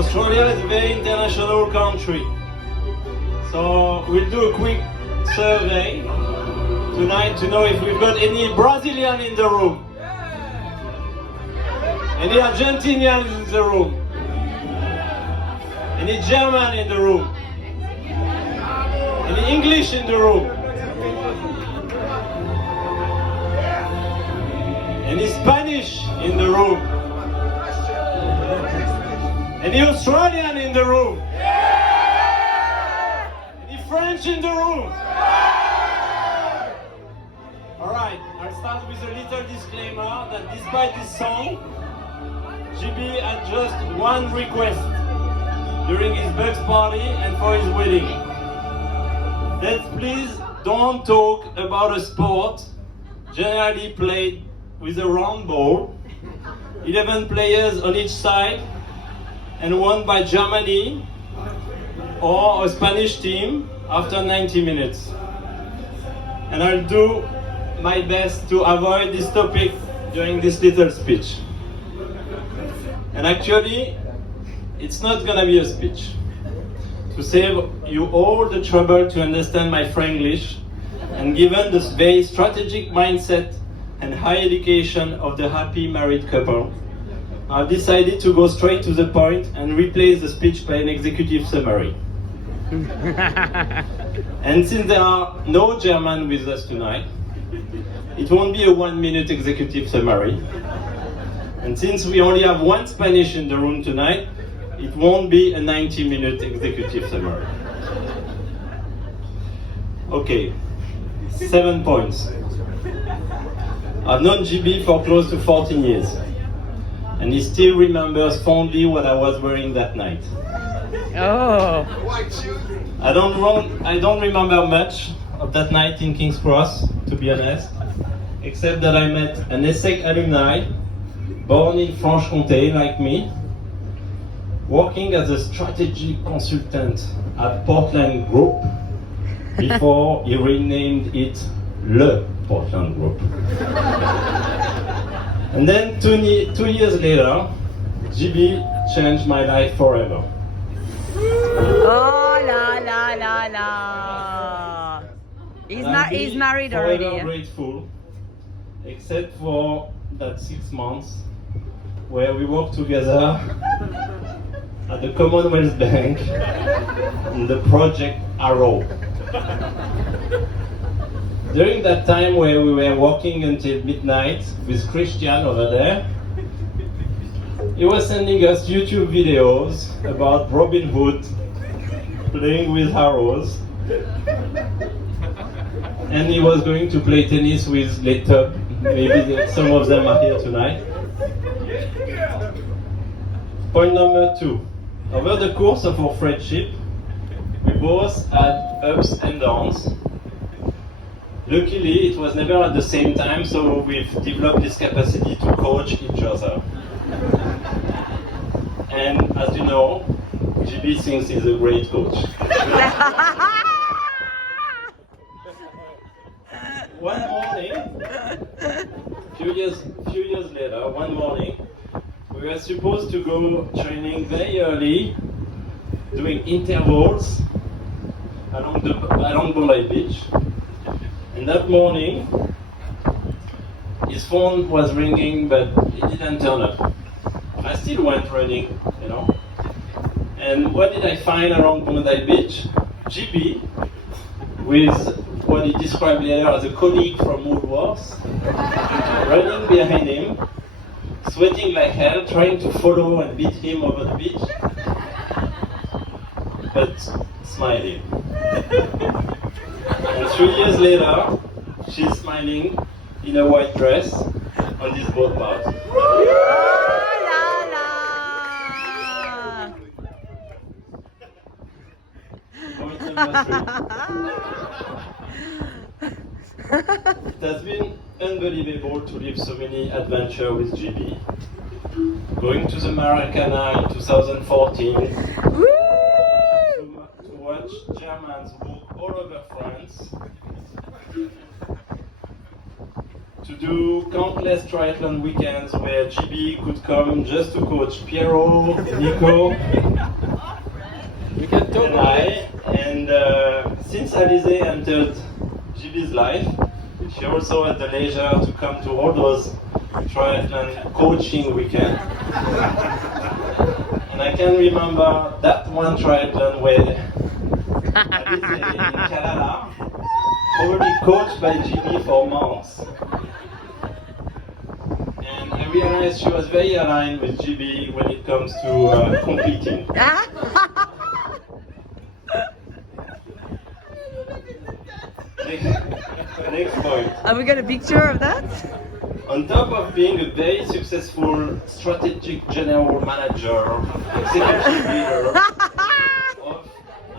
Australia is a very international country. So we'll do a quick survey tonight to know if we've got any Brazilian in the room. Any Argentinian in the room? Any German in the room? Any English in the room? Any Spanish in the room? Any Australian in the room? Any French in the room? Alright, I'll start with a little disclaimer that despite this song, JB had just one request during his Bugs party and for his wedding. Let's please don't talk about a sport generally played with a round ball, 11 players on each side, and won by Germany or a Spanish team after 90 minutes. And I'll do my best to avoid this topic during this little speech. And actually, it's not gonna be a speech. To save you all the trouble to understand my Franglish, and given this very strategic mindset and high education of the happy married couple, I've decided to go straight to the point and replace the speech by an executive summary. And since there are no German with us tonight, it won't be a 1-minute executive summary. And since we only have one Spanish in the room tonight, it won't be a 90-minute executive summary. Okay, 7 points. I've known JB for close to 14 years, and he still remembers fondly what I was wearing that night. Oh. I don't remember much of that night in King's Cross, to be honest, except that I met an ESSEC alumni, born in Franche-Comté like me, working as a strategy consultant at Portland Group before he renamed it Le Portland Group. And then two years later, JB changed my life forever. Oh la la la la. He's married already. I'm grateful, except for that 6 months where we worked together at the Commonwealth Bank in the Project Arrow. During that time where we were working until midnight with Christian over there, he was sending us YouTube videos about Robin Hood playing with arrows, and he was going to play tennis with later. Maybe some of them are here tonight. Point number 2. Over the course of our friendship, we both had ups and downs. Luckily, it was never at the same time, so we've developed this capacity to coach each other. And as you know, JB thinks he's a great coach. One morning, few years later, one morning, we were supposed to go training very early, doing intervals along Bondi Beach. And that morning, his phone was ringing, but it didn't turn up. I still went running, you know. And what did I find around Bondi Beach? JB, with what he described later as a colleague from Woolworths, running behind him, sweating like hell, trying to follow and beat him over the beach, but smiling. And 3 years later, she's smiling in a white dress on this boat party. Point number 3. It has been unbelievable to live so many adventures with JB. Going to the Maracana in 2014, to watch Germans walk all over France, to to do countless triathlon weekends where JB could come just to coach Piero, Nico, and I. And since Alizé entered JB's life, she also had the leisure to come to all those triathlon coaching weekends. And I can remember that one triathlon where Alizé in Canada, already coached by JB for months. And I realized she was very aligned with JB when it comes to competing. Next point. Have we got a picture of that? On top of being a very successful strategic general manager, executive leader of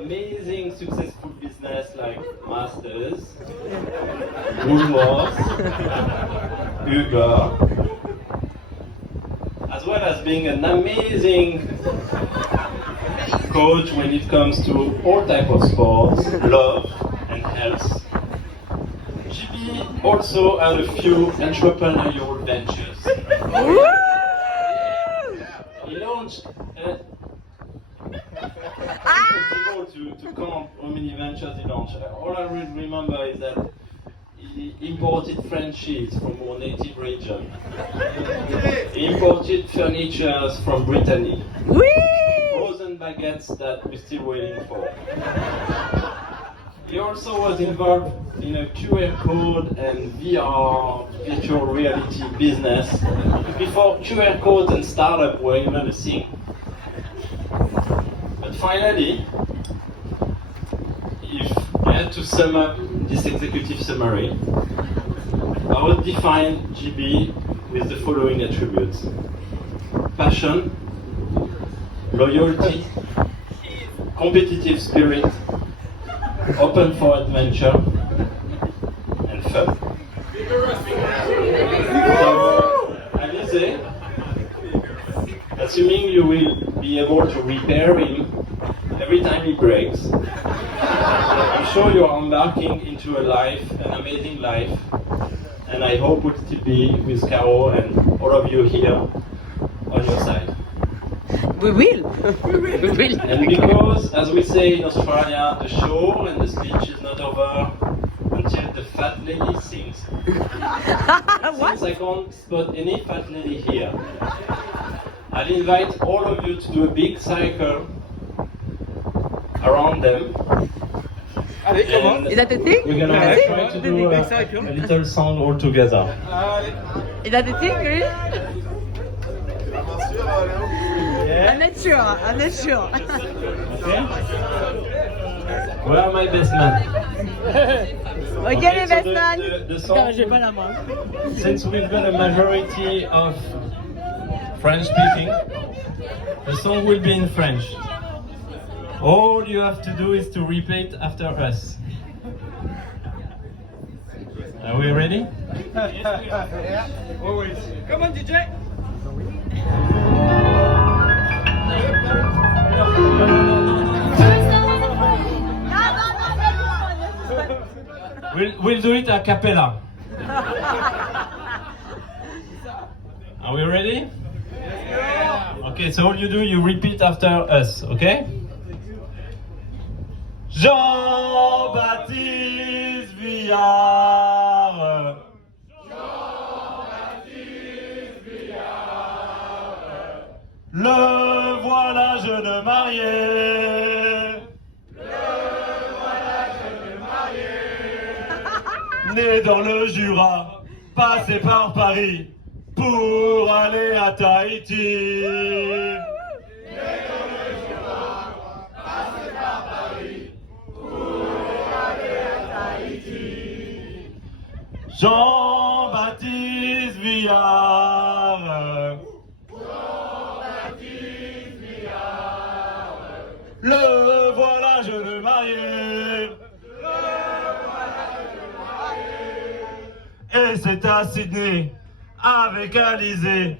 amazing successful business like Masters, Woolworths, Uber, as well as being an amazing coach when it comes to all types of sports, love and health. JB also had a few entrepreneurial ventures. He launched to count how many ventures he launched. All I really remember is that he imported French cheese from our native region. He imported furniture from Brittany. Frozen baguettes that we're still waiting for. He also was involved in a QR code and VR, virtual reality business, before QR codes and startup were even a thing. But finally, if I had to sum up this executive summary, I would define JB with the following attributes: passion, loyalty, competitive spirit, open for adventure, and fun. So, Alizé, assuming you will be able to repair him every time he breaks, I'm sure you are embarking into a life, an amazing life, and I hope we'll still be with Caro and all of you here on your side. We will. We will. And because, as we say in Australia, the show and the speech is not over until the fat lady sings. Since I can't spot any fat lady here, I'll invite all of you to do a big cycle around them. Is that the thing? We're gonna try to do a little song all together. Is that the thing, really? Yeah. I'm not sure. I'm not sure. Okay. Where are my best men? Okay, les best so man. the song, since we've got a majority of French speaking, the song will be in French. All you have to do is to repeat after us. Are we ready? Yeah, always. Come on, DJ. We'll do it a cappella. Are we ready? Okay, so all you do, you repeat after us, okay? Jean-Baptiste Vuillareuh. Jean-Baptiste Vuillareuh. Le voilà jeune marié. Né dans le Jura, passé par Paris pour aller à Tahiti. Né dans le Jura, passé par Paris pour aller à Tahiti. Jean-Baptiste Vuillareuh. Jean-Baptiste Vuillareuh. Le voilà jeune marié. Et c'est à Sydney, avec Alizé,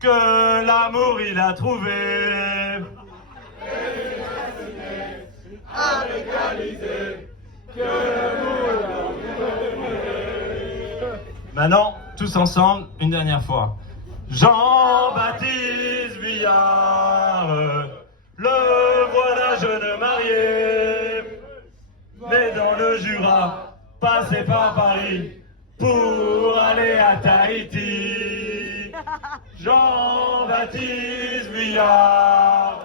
que l'amour il a trouvé. Et c'est à Sydney, avec Alizé, que l'amour il a trouvé. Maintenant, tous ensemble, une dernière fois. Jean-Baptiste Vuillareuh, le voilà jeune marié, né dans le Jura, passé par Paris pour aller à Tahiti. Jean-Baptiste Vuillareuh,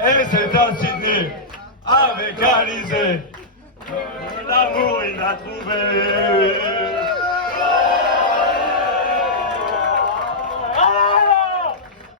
et c'est à Sydney, avec Alizé, l'amour il a trouvé.